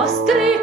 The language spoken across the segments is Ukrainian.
гострі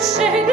shame.